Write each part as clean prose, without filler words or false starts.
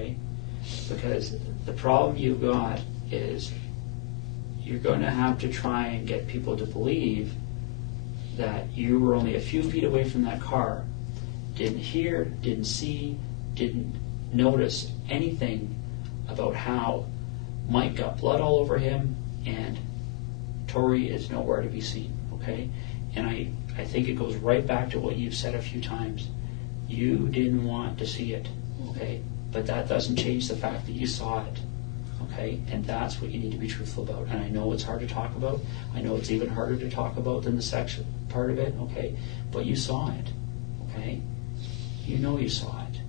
okay? Because the problem you've got is you're going to have to try and get people to believe that you were only a few feet away from that car, didn't hear, didn't see, didn't notice anything about how Mike got blood all over him and Tory is nowhere to be seen, okay? And I think it goes right back to what you've said a few times. You didn't want to see it, okay? But that doesn't change the fact that you saw it, okay? And that's what you need to be truthful about. And I know it's hard to talk about. I know it's even harder to talk about than the sex part of it, okay? But you saw it, okay? You know you saw it.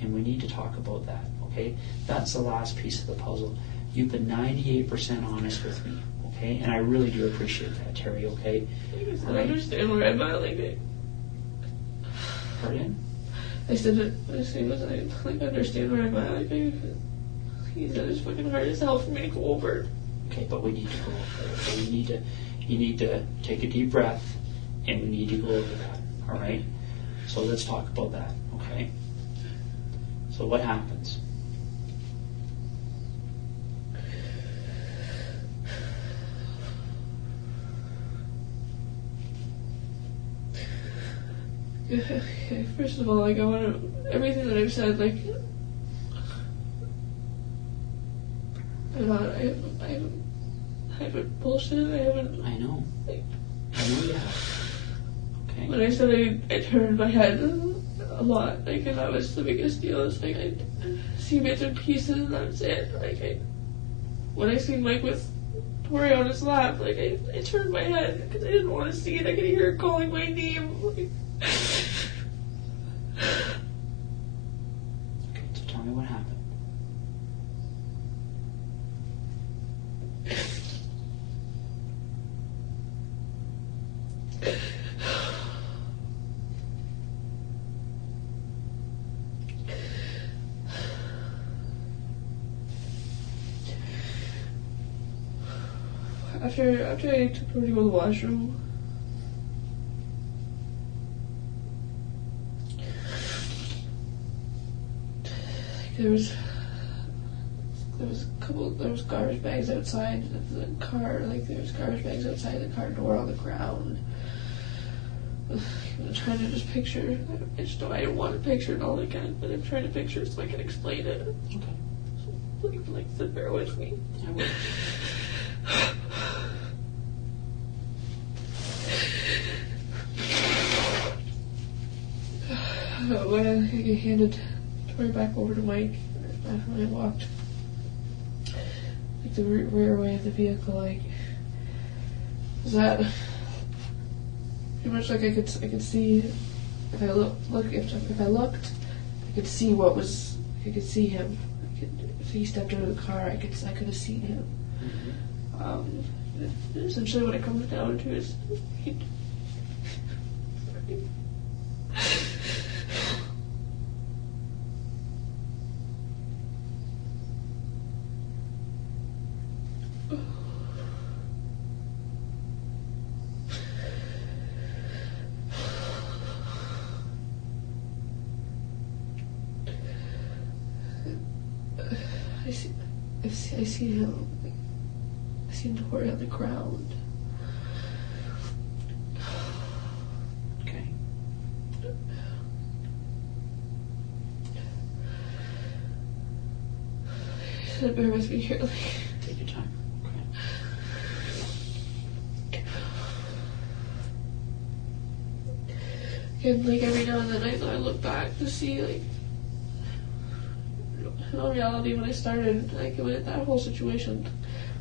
And we need to talk about that, okay? That's the last piece of the puzzle. You've been 98% honest with me, okay? And I really do appreciate that, Terry, okay? I understand where I'm at, Pardon? I said it as soon as I understand where I'm at. He said it's fucking hard as hell for me to go over. Okay, but we need to go over it. So you need to take a deep breath, and we need to go over that, all right? So let's talk about that, okay? So what happens? Okay, first of all, I want to, everything that I've said, I haven't bullshit, I know you have. Okay. When I said I turned my head a lot, and that was the biggest deal. It's I see bits and pieces, and that's it. When I seen Mike with Tory on his lap, I turned my head because I didn't want to see it. I could hear her calling my name. Okay, so tell me what happened. After I took Tory to the washroom, there was garbage bags outside the car, there was garbage bags outside the car door on the ground. I'm trying to just picture, I just know I don't want to picture it all again, but I'm trying to picture it so I can explain it. Okay. So bear with me. I will. When I handed Tory back over to Mike, when I walked the rear way of the vehicle, was that pretty much I could see if I if I looked, I could see I could see him. If he stepped out of the car, I could have seen him. Essentially, what it comes down to is I see him. I see Tory on the ground. Okay. Bear with me here. Take your time. Okay. And every now and then I look back to see in all reality when I started when that whole situation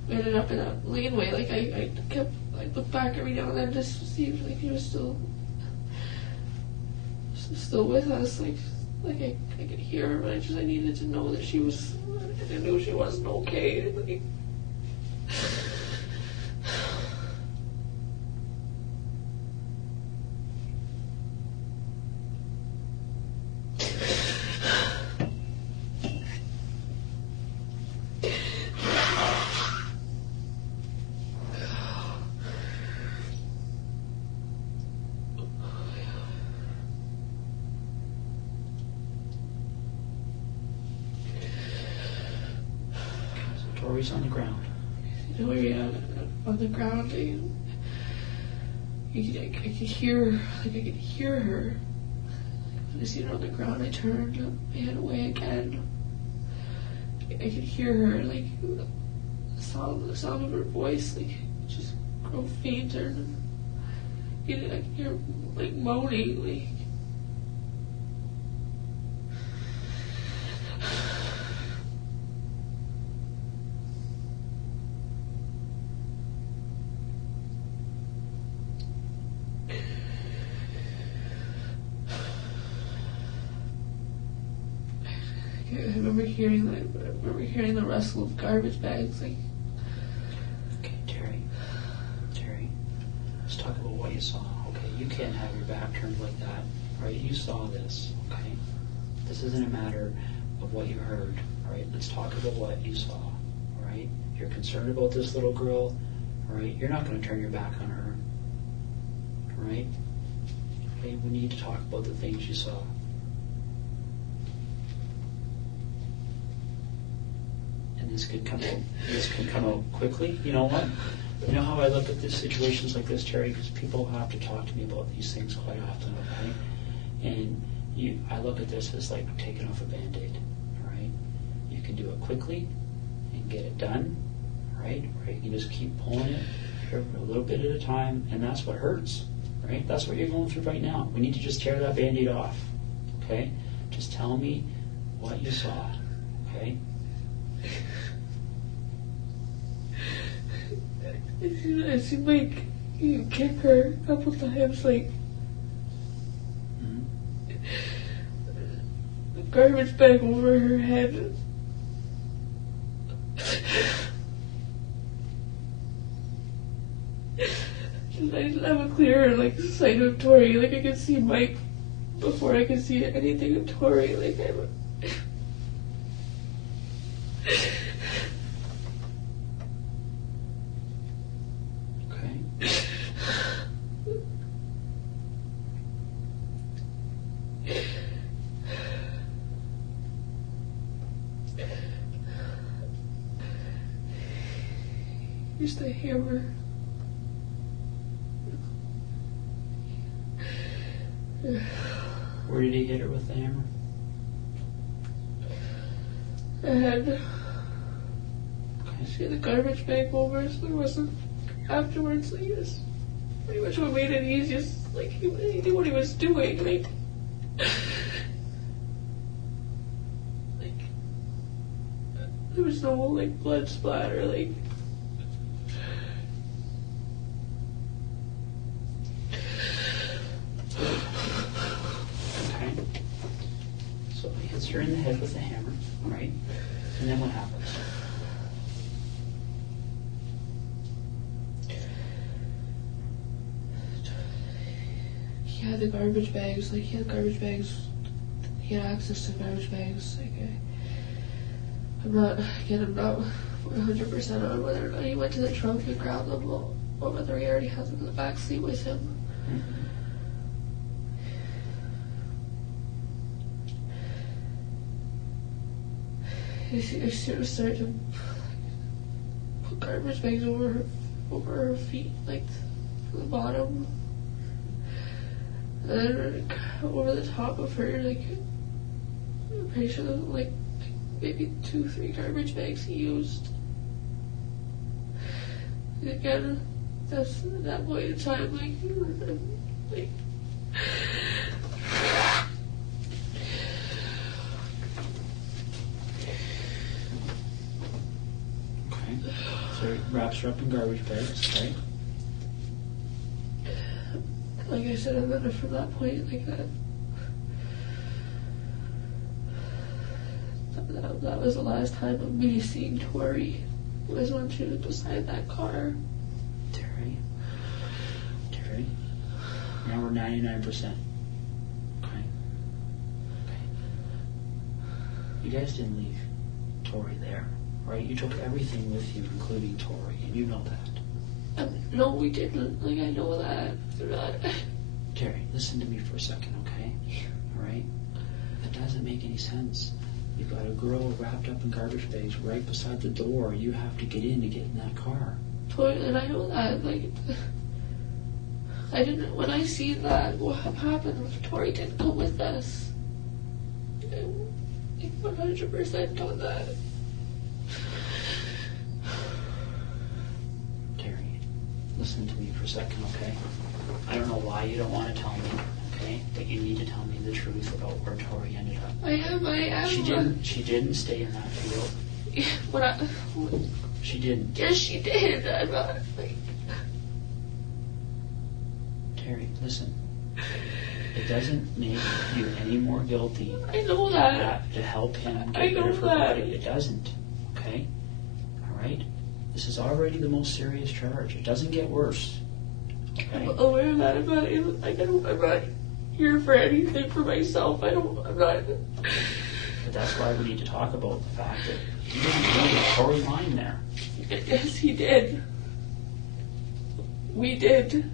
we ended up in a laneway, I look back every now and then just to see if he was still with us. I could hear her, but I needed to know that I knew she wasn't okay. Tori's on the ground. Tori on the ground. I could hear, like I could hear her. When I see her on the ground, I turned my head away again. I could hear her, like the sound of her voice, like just grow fainter. And I could hear her, like moaning, like. I remember hearing the rustle of garbage bags, like. Okay, Terry, let's talk about what you saw. Okay, you can't have your back turned like that, right? You saw this, okay? This isn't a matter of what you heard, all right? Let's talk about what you saw, all right? You're concerned about this little girl, all right? You're not going to turn your back on her, all right? Okay, we need to talk about the things you saw. This can come out quickly. You know what? You know how I look at these situations like this, Terry? Because people have to talk to me about these things quite often, okay? And I look at this as like taking off a Band-Aid, all right? You can do it quickly and get it done, right? Or you can just keep pulling it a little bit at a time, and that's what hurts, right? That's what you're going through right now. We need to just tear that Band-Aid off, okay? Just tell me what you saw, okay? I seemed like you kick her a couple times, like. The garbage bag over her head. I didn't have a clear, like, sight of Tory. Like, I could see Mike before I could see anything of Tory. Like, used the hammer. Where did he hit her with the hammer? And see the garbage bag over, so there wasn't afterwards. Like, just pretty much what made it easiest. Like he knew what he was doing. Like there was no like blood splatter. Like. You're in the head with the hammer, right? And then what happens? He had the garbage bags, like he had access to garbage bags. Like I'm not 100% on whether or not he went to the trunk and grabbed them, or whether he already had them in the back seat with him. Mm-hmm. I sort of started to put garbage bags over her feet, like from the bottom, and then over the top of her, like I'm pretty sure there was like maybe 2-3 garbage bags he used. And again, that's at that point in time, like. So it wraps her up in garbage bags, right? Like I said, and then from that point, like that was the last time of me seeing Tory. Was when she was beside that car. Terry, now we're 99%. Okay. You guys didn't leave Tory there. Right? You took everything with you, including Tory, and you know that. No, we didn't. Like, I know that. Terry, listen to me for a second, okay? All right? That doesn't make any sense. You've got a girl wrapped up in garbage bags right beside the door. You have to get in to get in that car. Tory, and I know that, like, I didn't, when I see that, what happened, Tory didn't go with us. I'm 100% on that. Terry, listen to me for a second, okay? I don't know why you don't want to tell me, okay? But you need to tell me the truth about where Tory ended up. I am. She didn't stay in that field. She didn't. Yes, she did. I'm not, like... Terry, listen. It doesn't make you any more guilty. I know that. To help him get I rid know of her that. body. It doesn't. Okay? Alright? This is already the most serious charge. It doesn't get worse. Okay? I'm aware of that. I'm not here for anything for myself. I'm not... But that's why we need to talk about the fact that he didn't leave Tory lying there. Yes, he did. We did.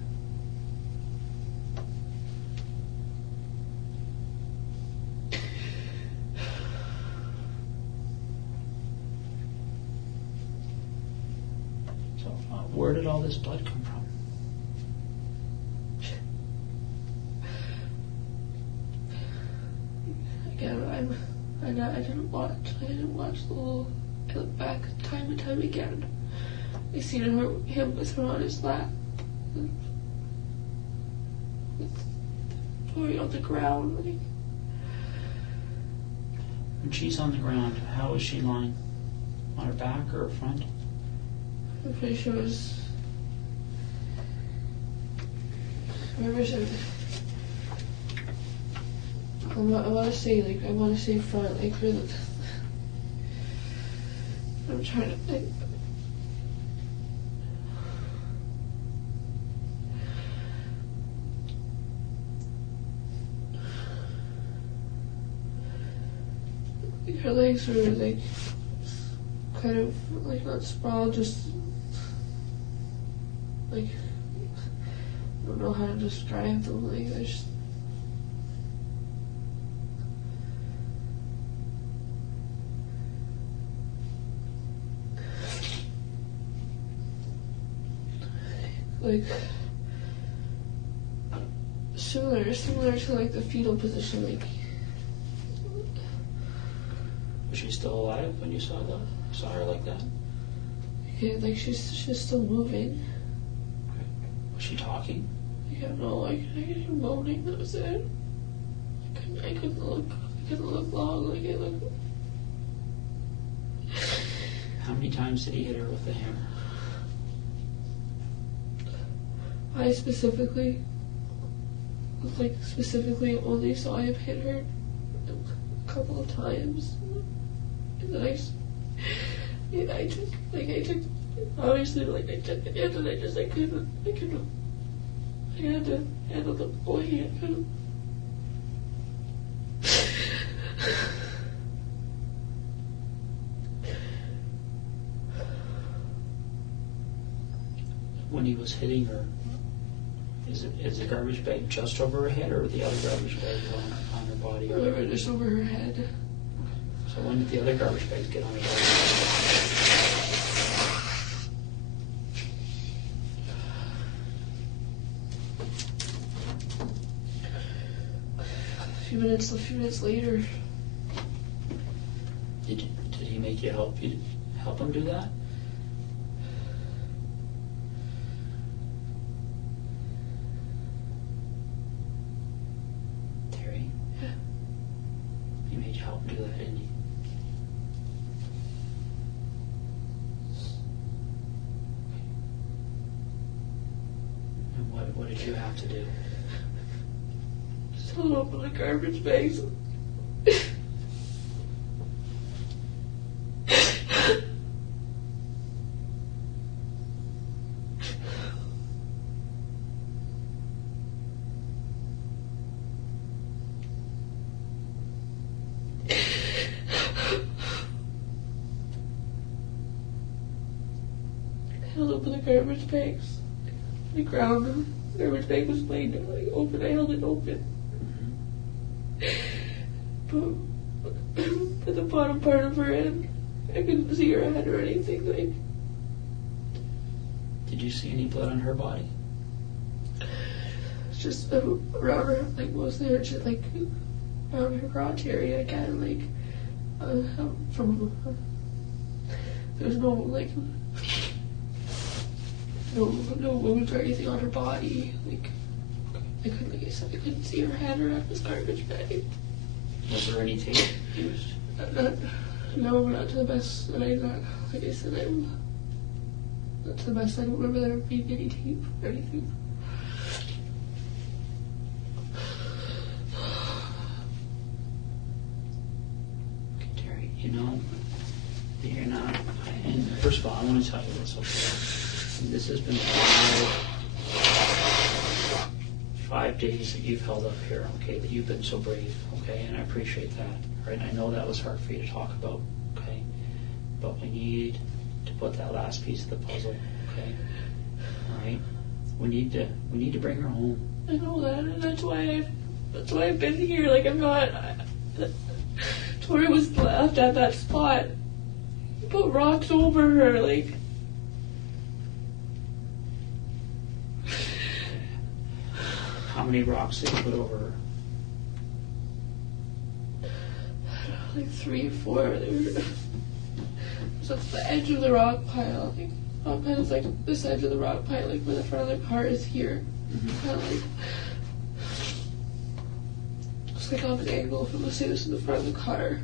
So, where did all this blood come from? Again, I didn't watch the whole... I look back time and time again. I seen him with her on his lap. With Tory on the ground. Like, When she's on the ground, how is she lying? On her back or her front? I'm pretty sure it was... Remember something? I want to say front, like, for the... I'm trying to think. Her legs were, like, kind of, like, not sprawled, just, like, I don't know how to describe them, like, they're just... like similar to like the fetal position, like. Was she still alive when you saw her like that? Yeah, like she's still moving. Okay. Was she talking? Yeah, no, I could hear moaning. That was it. I couldn't look long. Like it looked. How many times did he hit her with the hammer? I specifically only saw him hit her a couple of times, and then I took obviously, like, I took it in, and I couldn't, I had to handle the boy. I couldn't. When he was hitting her, is the garbage bag just over her head, or the other garbage bag on her body? Or just over her head. So when did the other garbage bags get on her body? A few minutes later. Did he make you help him do that? Terry? Yeah. He made you help him do that, didn't he? And what did you have to do? Just hold open the garbage bags. Held open the garbage bags. The ground, the garbage bag was laid open. I held it open. at the bottom part of her head. I couldn't see her head or anything. Like, did you see any blood on her body? it's just around her, like mostly her, just like around her crotch area, kind of like from. There's no like no wounds or anything on her body. Like, I couldn't, like I said, I couldn't see her head around this garbage bag. Was there any tape used? No, not to the best that like I said, not to the best I don't remember there being any tape or anything. Okay, Terry, you know, you're not, and first of all, I want to tell you this, okay? This has been 5 days that you've held up here, okay, that you've been so brave, okay, and I appreciate that, right? I know that was hard for you to talk about, okay, but we need to put that last piece of the puzzle, okay, all right? We need to bring her home. I know that, and that's why I've been here. Like, I'm not. Tory was left at that spot. He put rocks over her, like. How many rocks did you put over her? Like 3 or 4. They were. So it's the edge of the rock pile. Like, the rock pile is like this edge of the rock pile, like where the front of the car is here. Kind of like. It's like on an angle from the say this in the front of the car.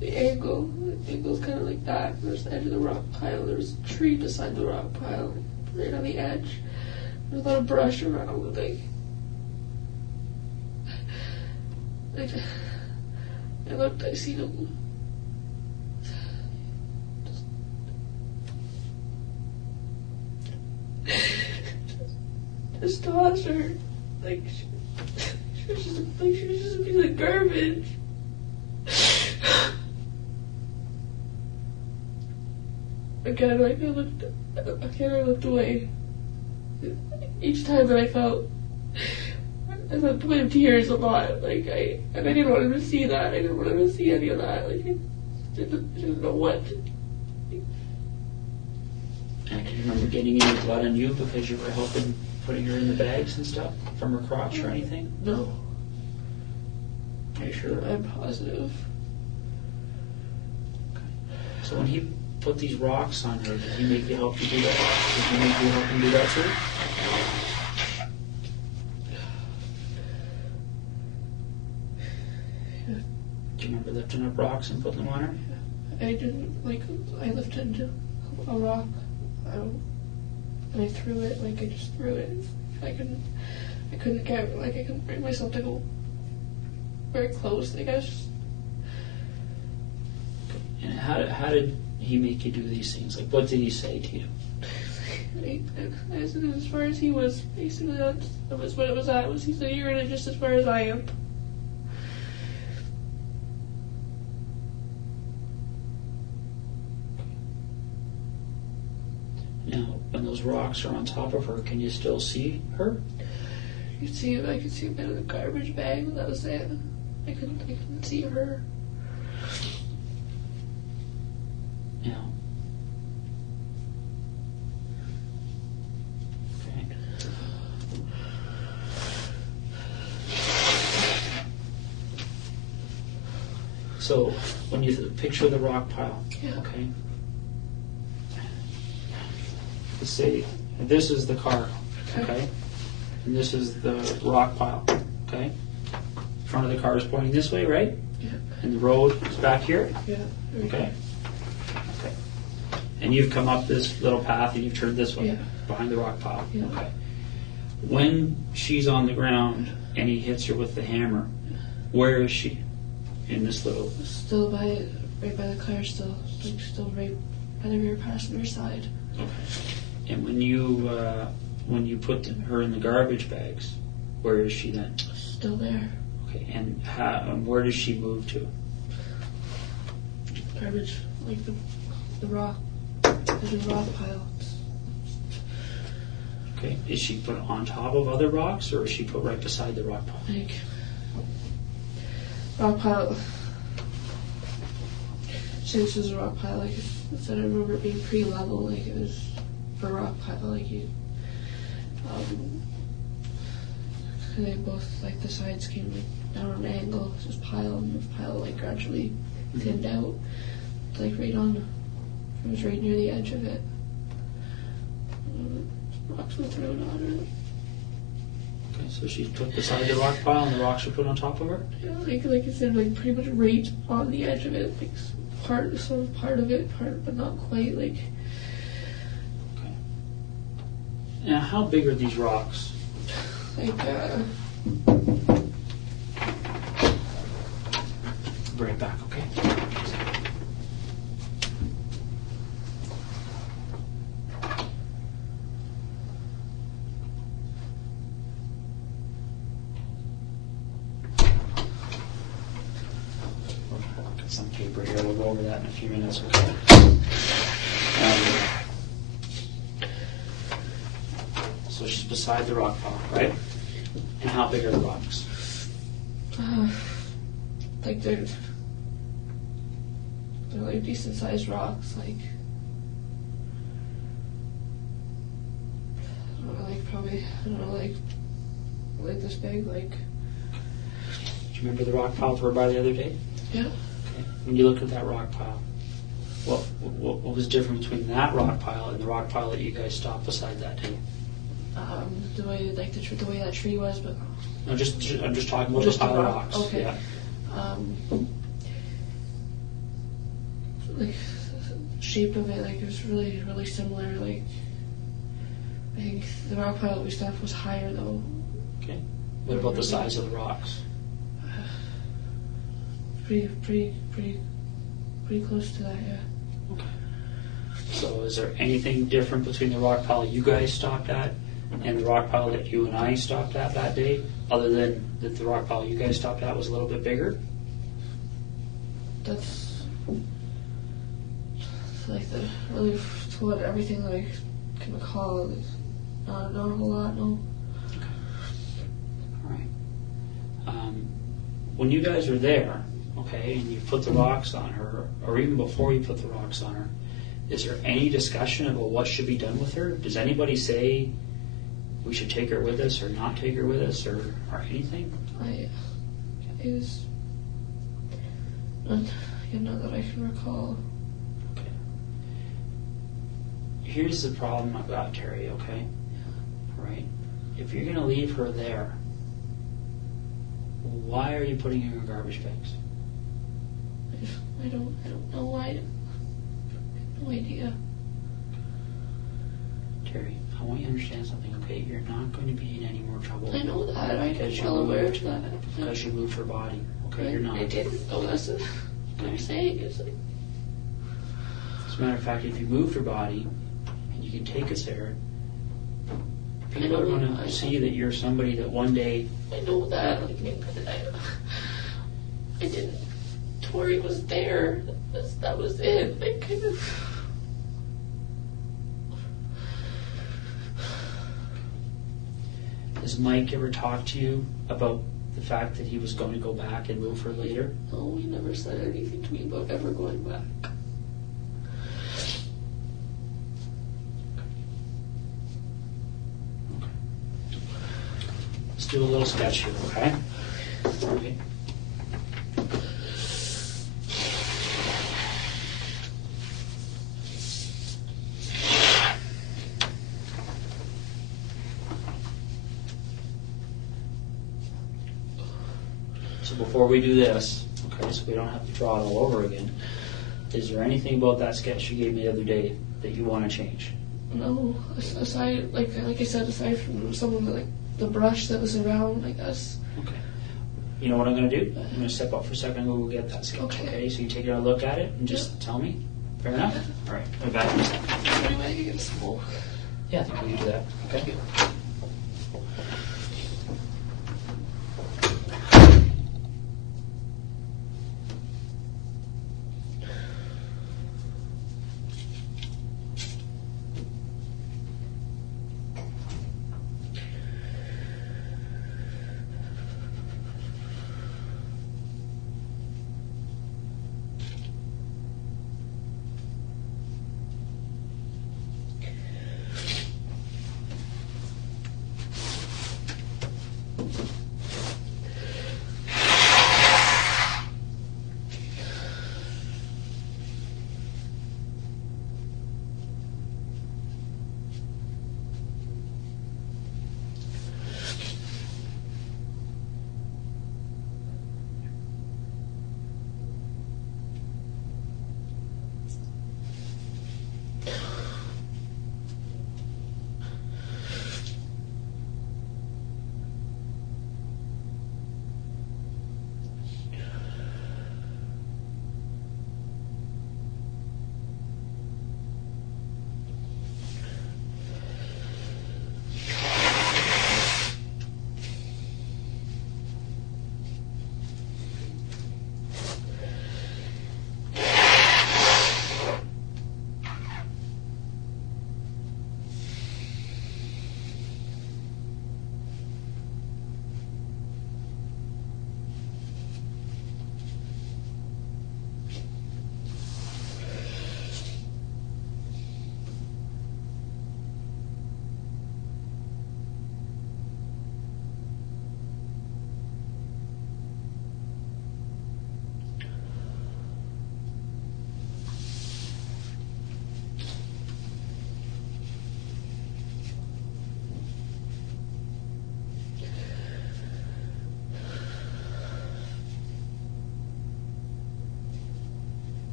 The angle's kind of like that. There's the edge of the rock pile. There's a tree beside the rock pile, right on the edge. There's a lot of brush around. Like I looked, I seen him. Just tossed her, like she was just a piece of garbage. Again, like I looked away. Each time that I felt the point of tears a lot. Like I didn't want him to see that. I didn't want him to see any of that. Like I didn't know what. And can you remember getting any blood on you because you were helping putting her in the bags and stuff from her crotch or anything? No. Are you sure? I'm positive. Okay. So when he put these rocks on her, did he make you help you do that? Did he make you help him do that too? Do you remember lifting up rocks and putting them on her? I didn't, like, I lifted a rock and I threw it, like I just threw it. I couldn't bring myself to go very close, I guess. And how did he make you do these things? Like, what did he say to you? I said as far as he was, basically that was what it was at. Was he said you're in it just as far as I am. Now, when those rocks are on top of her, can you still see her? I could see a bit of the garbage bag, but that was it. I couldn't see her. Yeah. Okay. So, when you picture the rock pile, Yeah. okay? Let's say this is the car, okay? And this is the rock pile, okay? Front of the car is pointing this way, right? Yeah. And the road is back here, Yeah. okay? Okay. And you've come up this little path and you've turned this way, Yeah. behind the rock pile, Yeah. okay? When she's on the ground and he hits her with the hammer, where is she in this little? Still right by the car, still right by the rear passenger side. Okay. And when you put her in the garbage bags, where is she then? Still there. Okay. And where does she move to? Garbage, like the rock. There's a rock pile. Okay. Is she put on top of other rocks, or is she put right beside the rock pile? Like rock pile. say this is a rock pile, like instead I remember it being pretty level, like it was a rock pile, like you, and they both, like the sides came like down on an angle, just pile, and the pile like gradually thinned out, like right on, it was right near the edge of it. Rocks were thrown on her. Okay, so she took the side of the rock pile and the rocks were put on top of her? Yeah, like I said, like pretty much right on the edge of it, like part of it, but not quite, like. Okay. Now, how big are these rocks? Like, Bring it back, okay? Got some paper here, we'll go over that in a few minutes, okay? So she's beside the rock pile, right? And how big are the rocks? like they're like decent sized rocks, like I don't know, like probably like this big, like. Do you remember the rock pile we were by the other day? Yeah. Okay. When you looked at that rock pile, what was different between that rock pile and the rock pile that you guys stopped beside that day? The way the way that tree was, but. No, I'm just talking about Just the the pile of rock, rocks. okay. Yeah. Like shape of it, like it was really, really similar. Like I think the rock pile that we stopped was higher though. Okay. What about the size of the rocks? Pretty close to that, yeah. Okay. So is there anything different between the rock pile you guys stopped at and the rock pile that you and I stopped at that day, other than that the rock pile you guys stopped at was a little bit bigger? That's like the really to what everything that I can recall. Not a whole lot, no. Okay. All right. When you guys were there, okay, and you put the rocks on her, or even before you put the rocks on her, is there any discussion about what should be done with her? Does anybody say we should take her with us or not take her with us or anything? It was not that I can recall. Okay. Here's the problem I've got, Terry, okay? Right? If you're going to leave her there, why are you putting her in garbage bags? I don't know why. I have no idea. Terry, I want you to understand something, okay? You're not going to be in any more trouble. I know that. I'm because well aware of that. Because you moved her body, okay? You're not. I didn't know that's what I'm saying. It's like, as a matter of fact, if you moved her body and you can take us there, people are going to see that you're somebody that one day. I know that. Like, I didn't. Tory was there. That was it. I kind of. Has Mike ever talked to you about the fact that he was going to go back and move her later? No, he never said anything to me about ever going back. Okay. Let's do a little sketch here, okay? Okay. So before we do this, okay, so we don't have to draw it all over again, is there anything about that sketch you gave me the other day that you want to change? No, aside, like I said, aside from some of the, like, the brush that was around, I guess. Okay. You know what I'm going to do? I'm going to step up for a second and go get that sketch, okay? So you take a look at it and just tell me. Fair enough? All right. I'll be back in a second. Anyway, I can get a smoke. Yeah, I think we can do that. Okay.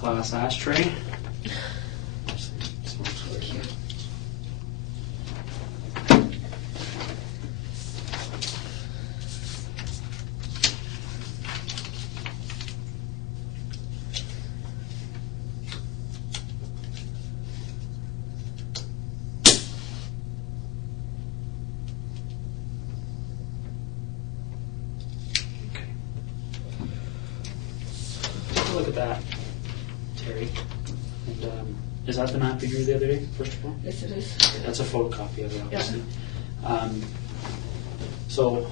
class ashtray. Look at that, Terry. And is that the map you drew the other day, first of all? Yes, it is. Okay, that's a photocopy of it, obviously. Yeah. So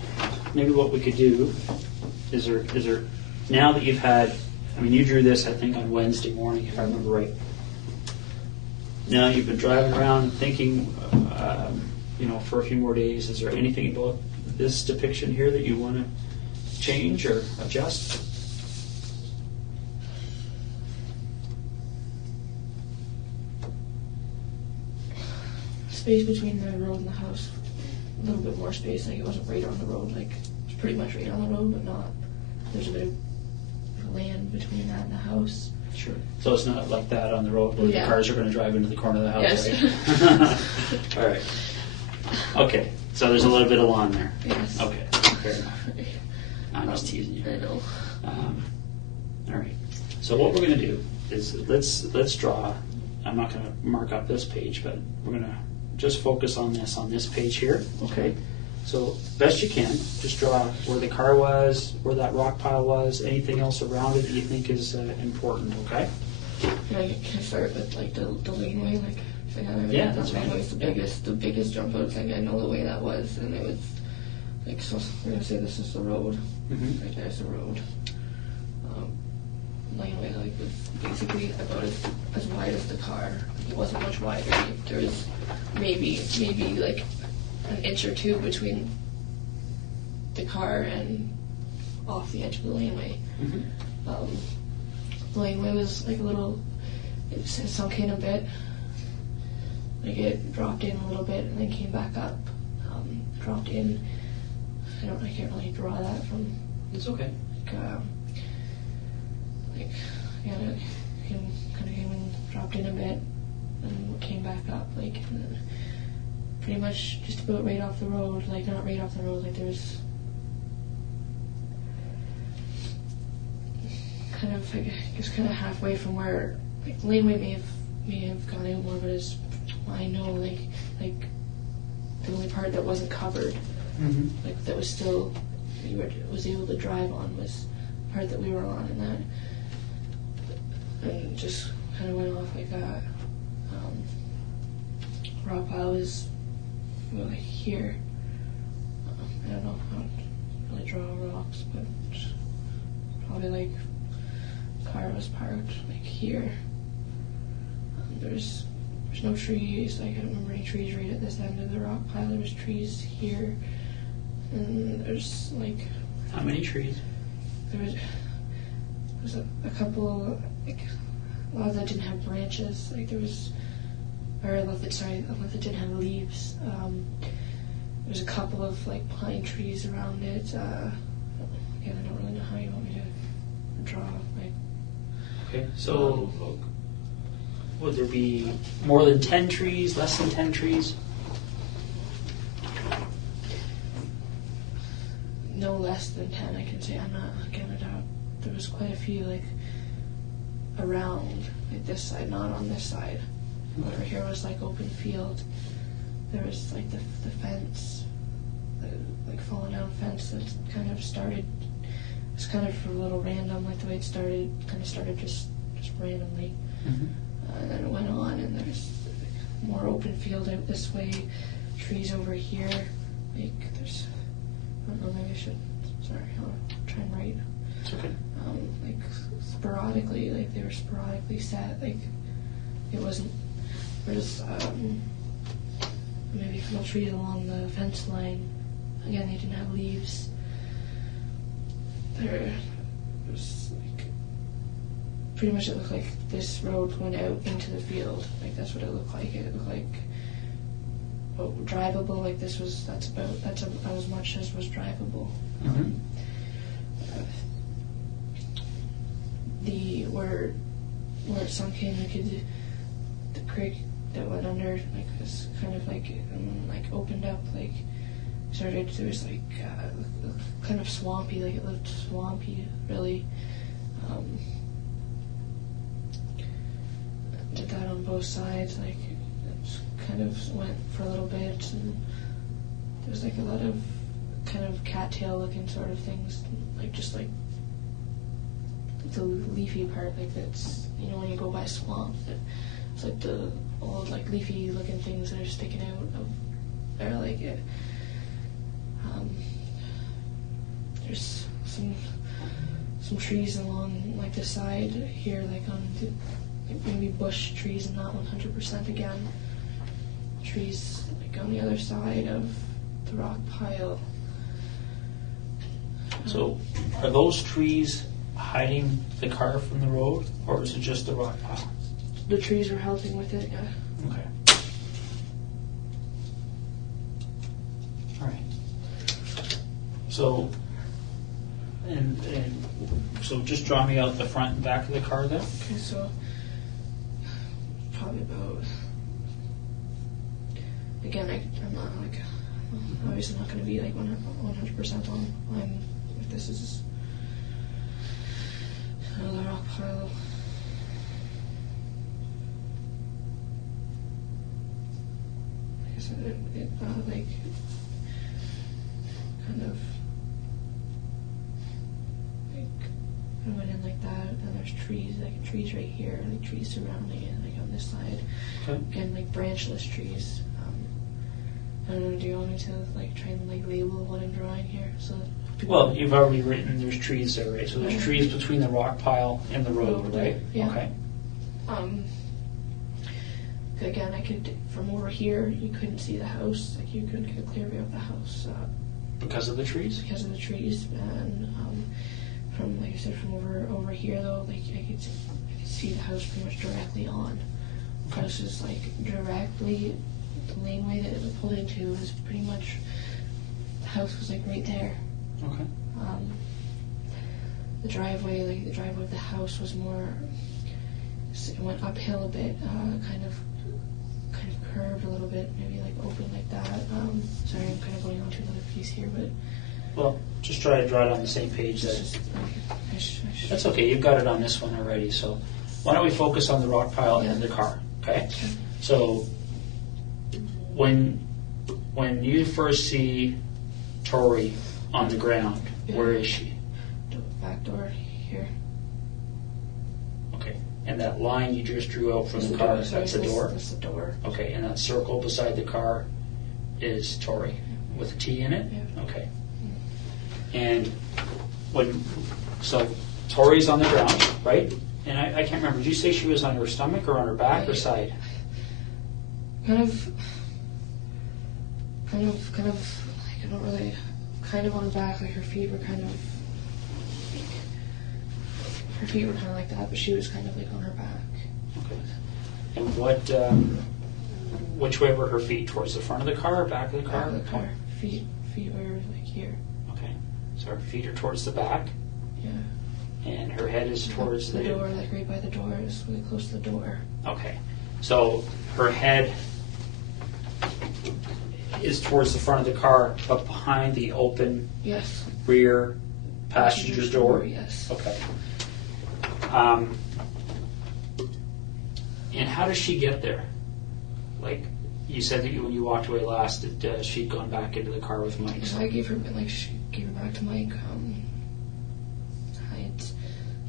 maybe what we could do is there now that you've had, I mean, you drew this, I think, on Wednesday morning, if I remember right. Now you've been driving around and thinking, for a few more days. Is there anything about this depiction here that you want to change or adjust? Space between the road and the house, a little bit more space. Like it wasn't right on the road. Like it was pretty much right on the road, but not. There's a bit of land between that and the house. Sure. So it's not like that on the road where the cars are going to drive into the corner of the house, yes. Right? All right. Okay. So there's a little bit of lawn there. Yes. Okay. Fair enough. I'm just teasing you. I know. All right. So what we're going to do is let's draw. I'm not going to mark up this page, but we're going to just focus on this page here. Okay. So best you can, just draw where the car was, where that rock pile was, anything else around it that you think is important. Okay. Can I start with like the laneway? Like, yeah, that's fine. Laneway's the biggest jump out. Like I know the way that was, and it was like, so we're gonna say this is the road. Mm-hmm. Right there's the road. Laneway like was basically about as wide as the car. It wasn't much wider. There was maybe like an inch or two between the car and off the edge of the laneway. Mm-hmm. The laneway was like a little, it sunk in a bit. Like it dropped in a little bit and then came back up. Dropped in. I can't really draw that from. It's okay. It kind of came and dropped in a bit and came back up. Like and then pretty much just about right off the road. Like not right off the road. Like there's kind of I guess kind of halfway from where like the laneway may have gone out more, but as I know like the only part that wasn't covered, mm-hmm. like that was still was able to drive on was the part that we were on, and just kind of went off like that. Rock pile was like here. I don't know how to really draw rocks, but probably like car was parked like here. There's no trees. Like I don't remember any trees right at this end of the rock pile. There was trees here, and there's like how many trees? There was a couple. Like a lot that didn't have branches. Like there was, or a lot that didn't have leaves. There's a couple of like pine trees around it. Again, I don't really know how you want me to draw. Like okay, so. Would there be more than 10 trees, less than 10 trees? No less than 10, I can say. I'm not, again, I doubt. There was quite a few, like, around, like this side, not on this side. Over here was, like, open field. There was, like, the fence, like, fallen down fence that kind of started, it was kind of a little random, like, the way it started, kind of started just randomly. Mm-hmm. And then it went on, and there's more open field out this way, trees over here. Like there's, I don't know, maybe I should. Sorry, I'll try and write. It's okay. Like sporadically, like they were sporadically set. Like it wasn't. There's maybe little trees along the fence line. Again, they didn't have leaves. There's like. Pretty much it looked like this road went out into the field. Like that's what it looked like. It looked like drivable. Like that's about as much as was drivable. Mm-hmm. where it sunk in, the creek that went under, like, was kind of like opened up, like started. There was like kind of swampy, like it looked swampy, really. Did that on both sides, like it kind of went for a little bit, and there was like a lot of kind of cattail looking sort of things, like just like the leafy part, like that's, you know, when you go by a swamp, it's like the old like leafy looking things that are sticking out of there, like it. There's some trees along like the side here, like on the, like maybe bush trees, and not 100% again. Trees like on the other side of the rock pile. So, are those trees hiding the car from the road, or is it just the rock pile? The trees are helping with it, yeah. Okay. All right. So, and so just draw me out the front and back of the car then. Okay, so probably about, again, I'm not like, obviously not going to be like 100% on if this is another rock pile. Like I said, it like kind of like I went in like that, and there's trees, like trees right here, like trees surrounding it, like on this side. Okay. Again, like branchless trees. I don't know, do you want me to like try and like label what I'm drawing here? So Well, you've already written there's trees there, right? So there's trees between the rock pile and the road, right? Yeah. Okay. Again, I could, from over here, you couldn't see the house. Like you couldn't get a clear view of the house Because of the trees? because of the trees. And from, like I said, from over here though, like I could see the house pretty much directly on. The house is like directly. The laneway that it was pulled into is pretty much, the house was like right there. Okay. The driveway of the house was more, it went uphill a bit, kind of curved a little bit, maybe like open like that. Sorry, I'm kind of going on to another piece here, but Well, just try to draw it on the same page then. That's okay, you've got it on this one already, so why don't we focus on the rock pile and the car, okay? So, when you first see Tory on the ground, where is she? Back door here. Okay, and that line you just drew out from the car, that's the door? That's the door. Okay, and that circle beside the car is Tory, with a T in it? Yeah. Okay. And so Tory's on the ground, right? And I can't remember, did you say she was on her stomach or on her back or side? Kind of, like, I don't really, kind of on her back, like her feet were kind of like that, but she was kind of like on her back. Okay. And which way were her feet? Towards the front of the car or back of the car? Back of the car. Feet were like here. Okay. So her feet are towards the back? Yeah. And her head is towards the door, like right by the door, is really close to the door. Okay. So her head is towards the front of the car, but behind the open rear passenger door? Yes. Okay. And how does she get there? Like, you said that when you walked away last, that she'd gone back into the car with Mike. So I gave her back to Mike.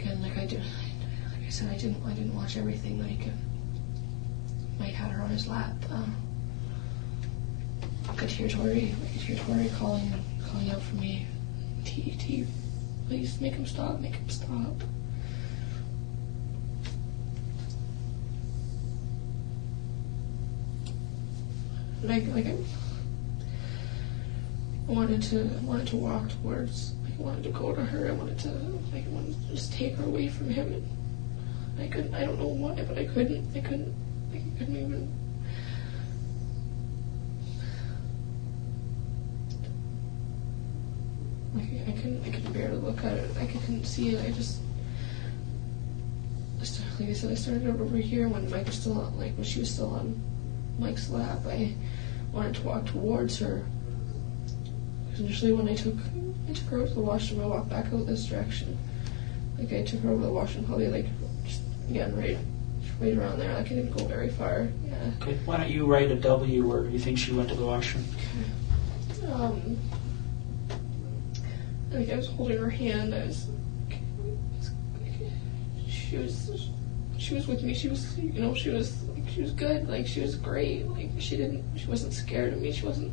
Like I said, I didn't watch everything. Like, Mike had her on his lap. I could hear Tory calling out for me. T, please make him stop. Like I wanted to walk towards. I wanted to go to her. I wanted to just take her away from him. And I couldn't. I don't know why, but I couldn't. I couldn't even. I couldn't bear to look at it. I couldn't see it. like I said, I started out over here when Mike was still on, like when she was still on Mike's lap. I wanted to walk towards her. Because initially when I took her out to the washroom, I walked back out this direction. Like I took her over the washroom, probably like just again right around there. Like I didn't go very far. Yeah. Okay. Why don't you write a W where you think she went to the washroom? Like I was holding her hand. She was with me. She was, you know, she was good. Like she was great. Like she wasn't scared of me. She wasn't.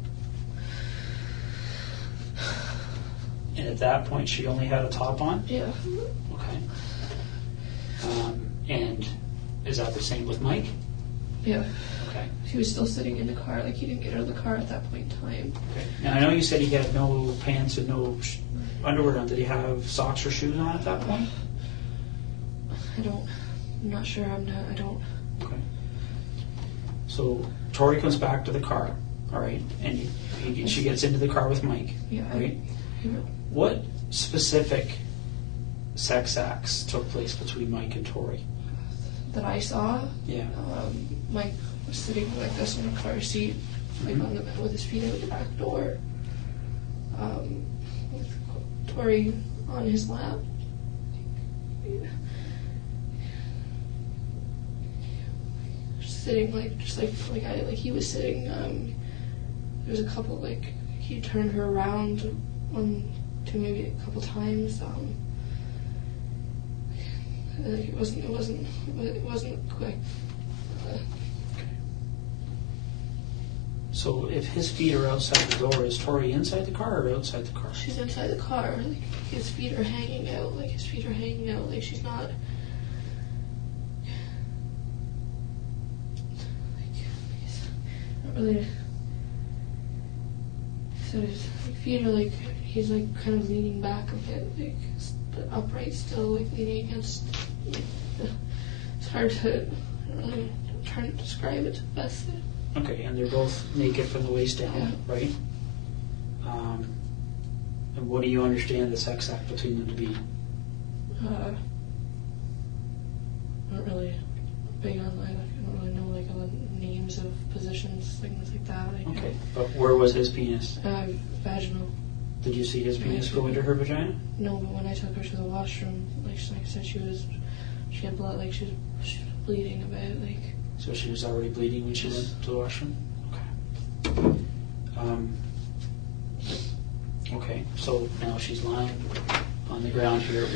And at that point, she only had a top on? Yeah. Okay. And is that the same with Mike? Yeah. Okay. He was still sitting in the car. Like he didn't get out of the car at that point in time. Okay. Now I know you said he had no pants and no underwear on. Did he have socks or shoes on at that point? I'm not sure. I don't. Okay. So Tory comes back to the car, all right, and she gets into the car with Mike, Yeah. right? What specific sex acts took place between Mike and Tory? That I saw. Yeah. Mike was sitting like this in a car seat, like on the with his feet out the back door. With Tory on his lap. Sitting like he was sitting. There was a couple like he turned her around maybe a couple times. It wasn't quick. So if his feet are outside the door, is Tory inside the car or outside the car? She's inside the car. Like his feet are hanging out. Like she's not. Really. So his feet are like he's like kind of leaning back a bit, like upright still, like leaning against. Like, it's hard to. I'm trying to describe it best. Okay, and they're both naked from the waist down, Yeah. right? And what do you understand the sex act between them to be? Not really big on. I don't really know like all the names of positions, things like that. Okay, but where was his penis? Vaginal. Did you see his penis go into her vagina? No, but when I took her to the washroom, like I said, she had blood, like she was bleeding a bit, like. So she was already bleeding when she went to the washroom? Okay. Okay, so now she's lying on the ground here.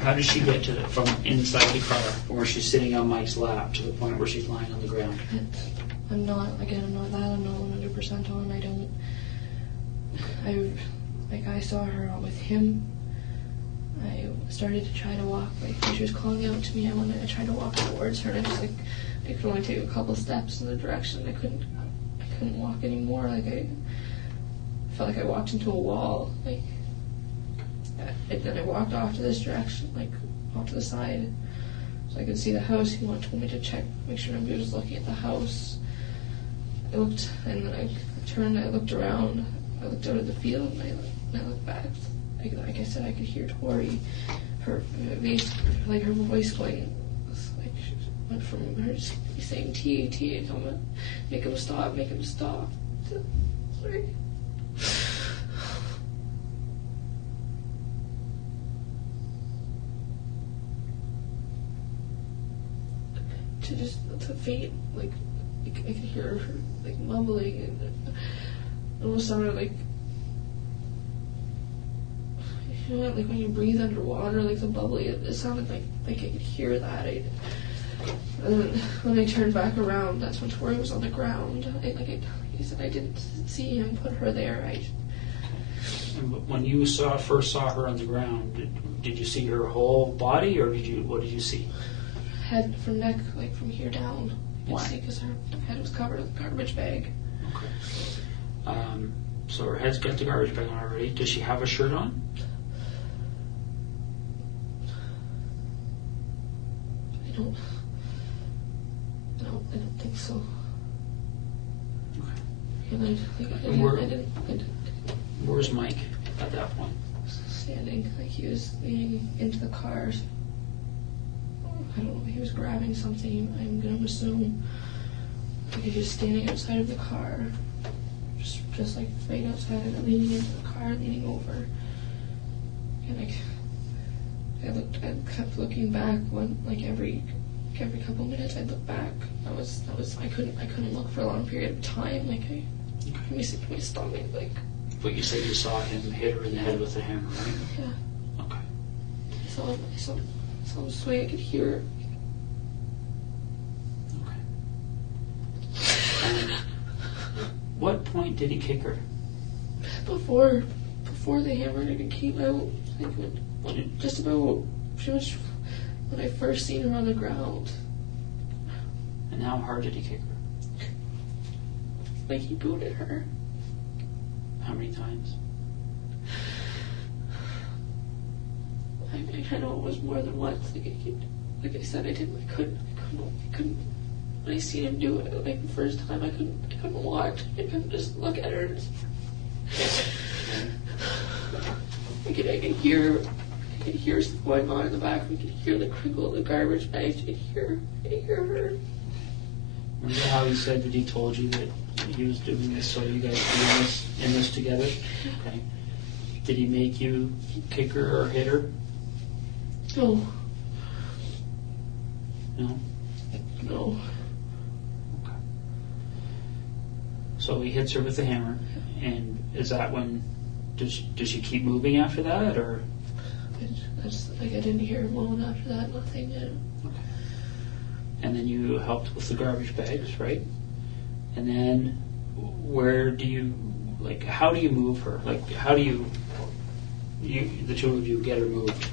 How did she get from inside the car, from where she's sitting on Mike's lap, to the point where she's lying on the ground? I'm not 100% on. I saw her with him. I started to try to walk, like when she was calling out to me, I tried to walk towards her, and I could only take a couple steps in the direction. I couldn't walk anymore. Like I felt like I walked into a wall. Like, and then I walked off to this direction, like off to the side, so I could see the house. He told me to check, make sure nobody was looking at the house. I looked, and then I turned. I looked around. I looked out at the field, and I looked back. Like I said, I could hear Tory, her voice going, like she went from her just saying T, come on, make him stop. Sorry. To faint, like I could hear her like mumbling, and it almost sounded like. You know, like when you breathe underwater, like the bubbly, it sounded like I could hear that. And then when I turned back around, that's when Tory was on the ground. He said I didn't see him put her there. And when you first saw her on the ground, did you see her whole body, or what did you see? Head from neck, like from here down. Why? Because her head was covered with a garbage bag. Okay. So her head's got the garbage bag on already. Does she have a shirt on? I don't think so. Okay. Where's Mike at that point? Standing, like he was leaning into the car. I don't know, he was grabbing something, I'm gonna assume. Like he was standing outside of the car, just like right outside of it, leaning into the car, leaning over. And I kept looking back when, like every couple minutes I'd look back. I couldn't look for a long period of time. Like my stomach, like. But you said you saw him hit her in the head with a hammer, right? Yeah. Okay. So this way I could hear her. Okay. And what point did he kick her? Before the hammer even came out, like when just about pretty much when I first seen her on the ground. And how hard did he kick her? Like he booted her. How many times? I know it was more than once. Like I said, I couldn't. When I seen him do it, like the first time, I couldn't watch. I couldn't just look at her. I could hear stuff going on in the back. We could hear the crinkle of the garbage bags. I could hear her. Remember how he said that he told you that he was doing this so you guys could be in this together? Okay. Did he make you kick her or hit her? No. No? No. Okay. So he hits her with the hammer, and is that when, does she keep moving after that, or? I didn't hear him moan after that, nothing. Yeah. Okay. And then you helped with the garbage bags, right? And then where do you, like, how do you move her? Like, how do you the two of you get her moved?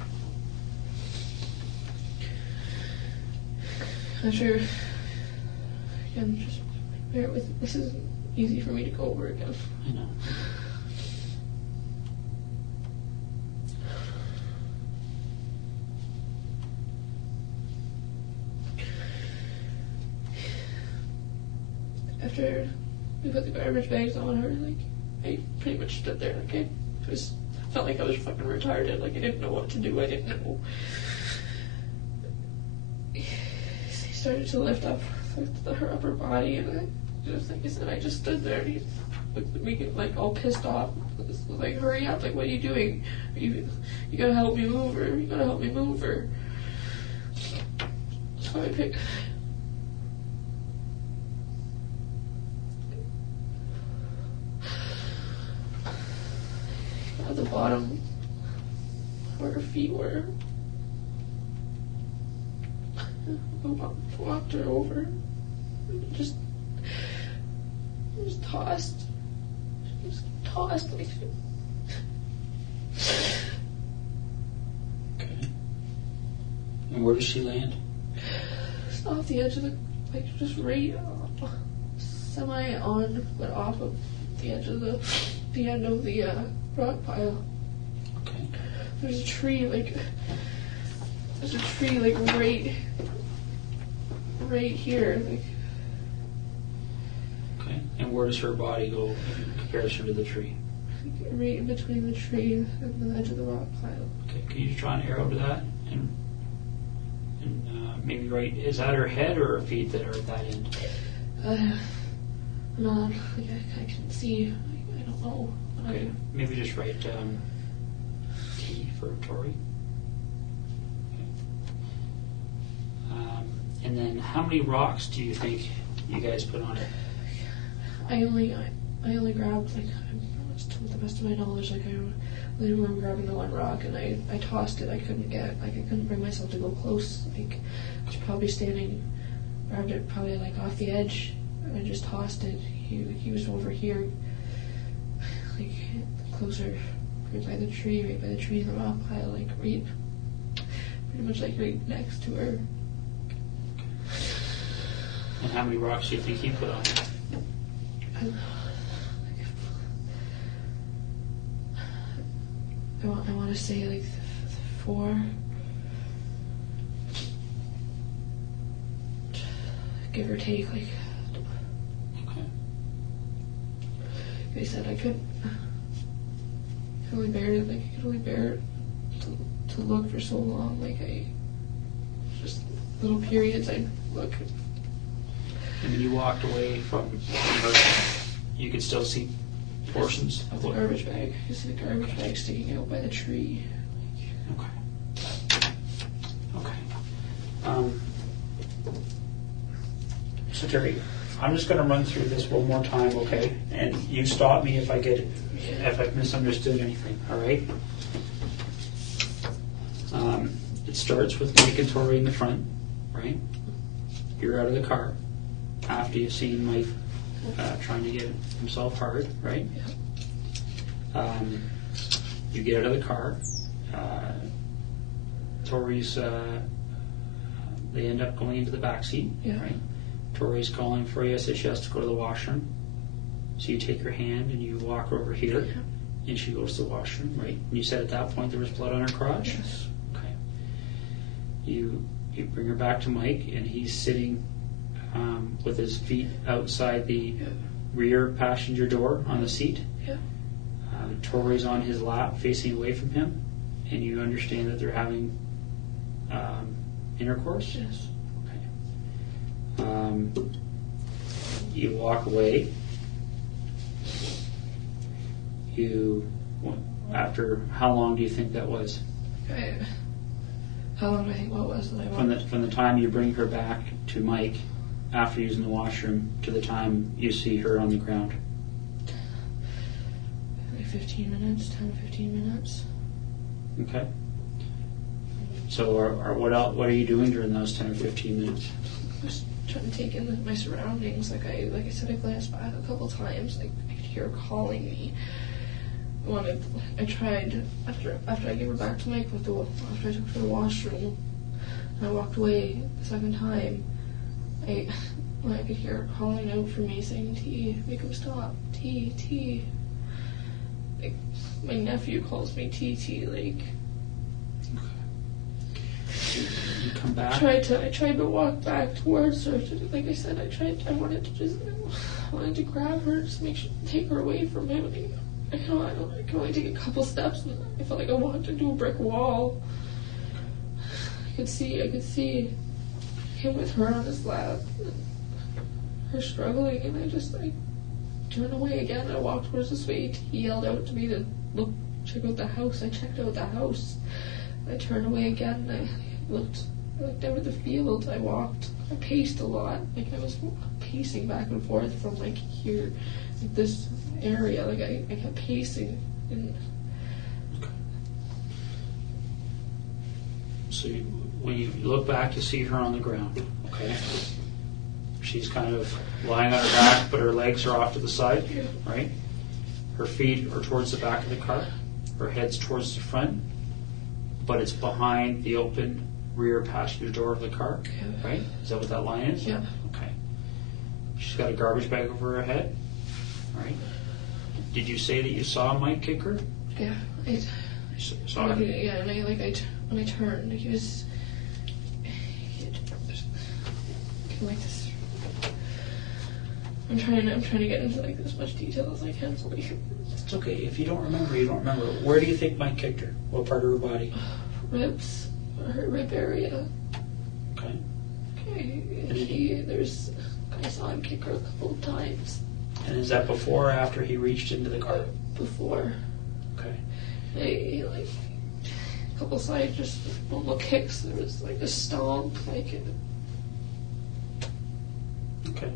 I'm sure, again, just bear with me. This isn't easy for me to go over again. I know. After we put the garbage bags on her, like, I pretty much stood there, like, I felt like I was fucking retarded, like, I didn't know what to do, I didn't know. He started to lift up her upper body, and I just, like I said, I just stood there, and he looked at me, like, all pissed off, like, hurry up, like, what are you doing? You gotta help me move her, you gotta help me move her. So I picked... at the bottom where her feet were. I walked her over. Just tossed. Just tossed like. Okay. And where does she land? Just off the edge of the, like, just right semi on, but off of the edge of the end of the rock pile. Okay. There's a tree like right here, like. Okay. And where does her body go in comparison to the tree? Right in between the tree and the edge of the rock pile. Okay. Can you draw an arrow to that? And maybe right, is that her head or her feet that are at that end? No, like I can see. I don't know. Okay. Maybe just write T for Tory. Okay. And then how many rocks do you think you guys put on it? I only grabbed, like, to the best of my knowledge, like, I only remember grabbing the one rock, and I tossed it. I couldn't bring myself to go close. Like, I was probably grabbed it probably like off the edge, and I just tossed it. He was over here, like closer, right by the tree in the rock pile, like pretty much like right next to her. And how many rocks do you think he put on it? I want to say like 4. Give or take, like. Okay. They said I could only bear it. Like I could only bear it to look for so long. Like I just little periods I'd look. And when you walked away from her, you could still see portions of the garbage bag. You see the garbage bag sticking out by the tree. Okay. So Terry, I'm just going to run through this one more time, okay? And you stop me if I've misunderstood anything, all right? It starts with Mike and Tory in the front, right? You're out of the car after you've seen Mike trying to get himself hard, right? Yeah. You get out of the car. Tory's, they end up going into the back seat, right? Tory's calling for you, says she has to go to the washroom. So you take her hand and you walk her over here, and she goes to the washroom, right? And you said at that point there was blood on her crotch? Yes. Okay. You bring her back to Mike, and he's sitting with his feet outside the rear passenger door on the seat. Yeah. Tory's on his lap facing away from him, and you understand that they're having intercourse? Yes. Okay. You walk away. After how long do you think that was? How long do I think what was that I walked? From the time you bring her back to Mike after using the washroom to the time you see her on the ground? Like 15 minutes, 10 to 15 minutes. Okay. So what are you doing during those 10 or 15 minutes? Just trying to take in my surroundings. Like I said, I glanced back a couple times. Like I could hear her calling me. I tried after I gave her back to Mike after I took her to the washroom and I walked away the second time. I could hear her calling out for me, saying, "T, make him stop. T." Like my nephew calls me T. Like. You come back. I tried to walk back towards her. Like I said, I wanted to grab her, just take her away from him. I can only take a couple steps, and I felt like I wanted to do a brick wall. I could see him with her on his lap, and her struggling, and I turned away again. I walked towards the suite. He yelled out to me to check out the house. I checked out the house. I turned away again. And I looked out at the field. I paced a lot. Like I was pacing back and forth from like here, like this area. Like I kept pacing. And so when you look back, you see her on the ground. Okay. She's kind of lying on her back, but her legs are off to the side, right? Her feet are towards the back of the car. Her head's towards the front, but it's behind the open rear passenger door of the car, right? Is that what that line is? Yeah. Okay. She's got a garbage bag over her head, right? Did you say that you saw Mike kick her? Yeah, Saw her? Yeah, and when I turned, he was like this. I'm trying to get into like as much detail as I can. So It's okay. If you don't remember, you don't remember. Where do you think Mike kicked her? What part of her body? Ribs, her rib area. Okay. I saw him kick her a couple of times. And is that before or after he reached into the car? Before. Okay. They like a couple side just normal kicks. There was like a stomp, like. Okay.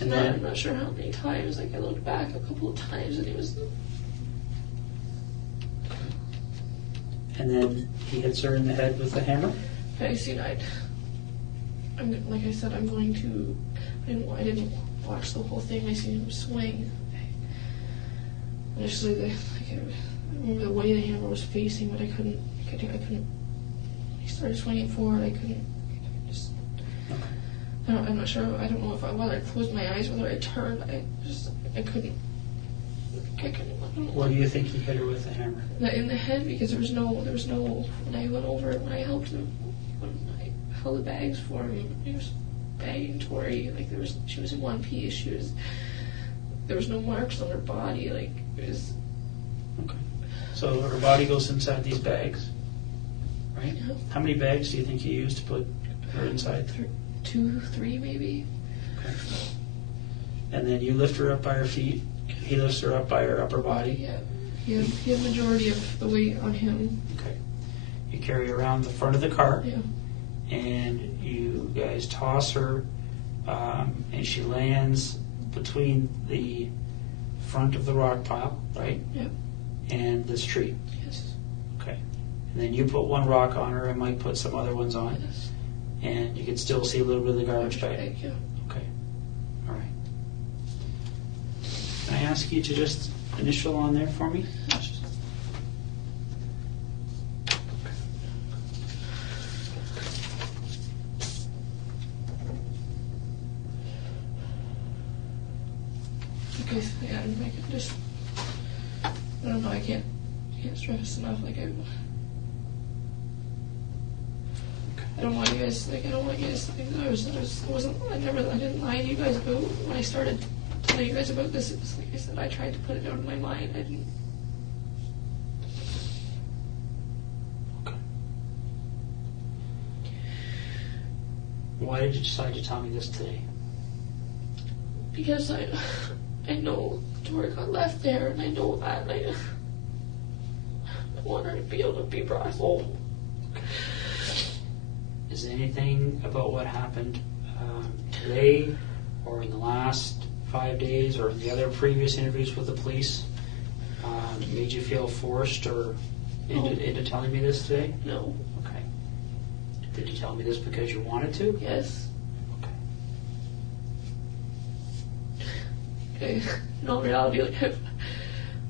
And then I'm not sure how many times. Like I looked back a couple of times, and he was. And then he hits her in the head with the hammer? I seen like I said, I'm going to. I didn't watch the whole thing. I seen him swing. Initially, I remember the way the hammer was facing, but I couldn't. He started swinging forward. I couldn't. I'm not sure. I don't know whether I closed my eyes, whether I turned. I couldn't. What do you think he hit her with the hammer? In the head, because there was no. When I went over, when I helped him, when I held the bags for him, he was bagging Tory. Like she was in one piece. There was no marks on her body. Like it was. Okay. So her body goes inside these bags, right? right? Yeah. How many bags do you think you used to put her inside? 2, 3 maybe. Okay. And then you lift her up by her feet. He lifts her up by her upper body. Yeah. He had majority of the weight on him. Okay. You carry her around the front of the car. Yeah. And you guys toss her, and she lands between the front of the rock pile, right? Yeah. And this tree. Yes. Okay. And then you put one rock on her, and Mike put some other ones on. Yes. And you can still see a little bit of the garbage bag. Yeah. Okay. All right. Can I ask you to just initial on there for me? Okay, so yeah, I can just, I don't know, I can't stress enough, like I don't want you guys, like, I don't want you guys to think that I didn't lie to you guys about, when I started telling you guys about this, it was like I said, I tried to put it out of my mind, I didn't. Okay. Why did you decide to tell me this today? Because I know Tory got left there, and I know that, and I want her to be able to be brought home. Is there anything about what happened today, or in the last 5 days, or in the other previous interviews with the police, made you feel forced or into telling me this today? No. Okay. Did you tell me this because you wanted to? Yes. Okay. No, in reality, like,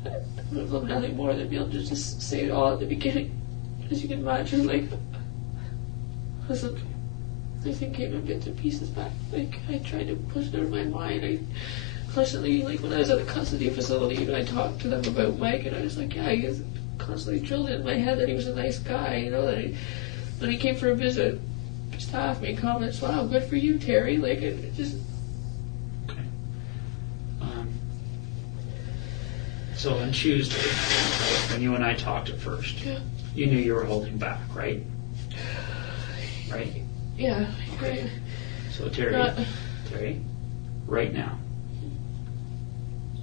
I would love nothing more than be able to just say it all at the beginning. As you can imagine, like, as everything came in bits and pieces back. Like, I tried to push it out of my mind. I constantly, like, when I was at the custody facility, and I talked to them about Mike, and I was like, yeah, he was constantly drilled in my head that he was a nice guy, you know, that when he came for a visit, staff made comments, wow, good for you, Terry. Like, it just. So on Tuesday, right, when you and I talked at first, you knew you were holding back, right? Right? Yeah. Right. So Terry, right now,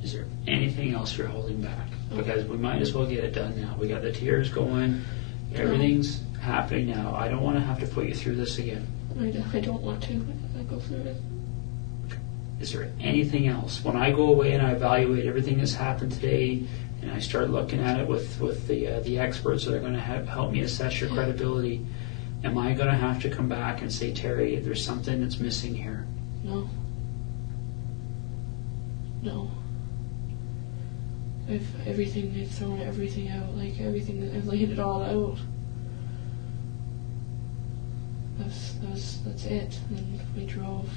is there anything else you're holding back? Because we might as well get it done now. We got the tears going, everything's happening now. I don't want to have to put you through this again. I don't want to. I go through it. Is there anything else? When I go away and I evaluate everything that's happened today, and I start looking at it with the experts that are going to help me assess your credibility, am I going to have to come back and say, Terry, there's something that's missing here? No. No. I've thrown everything out, like everything, I've laid it all out. That's it. And we drove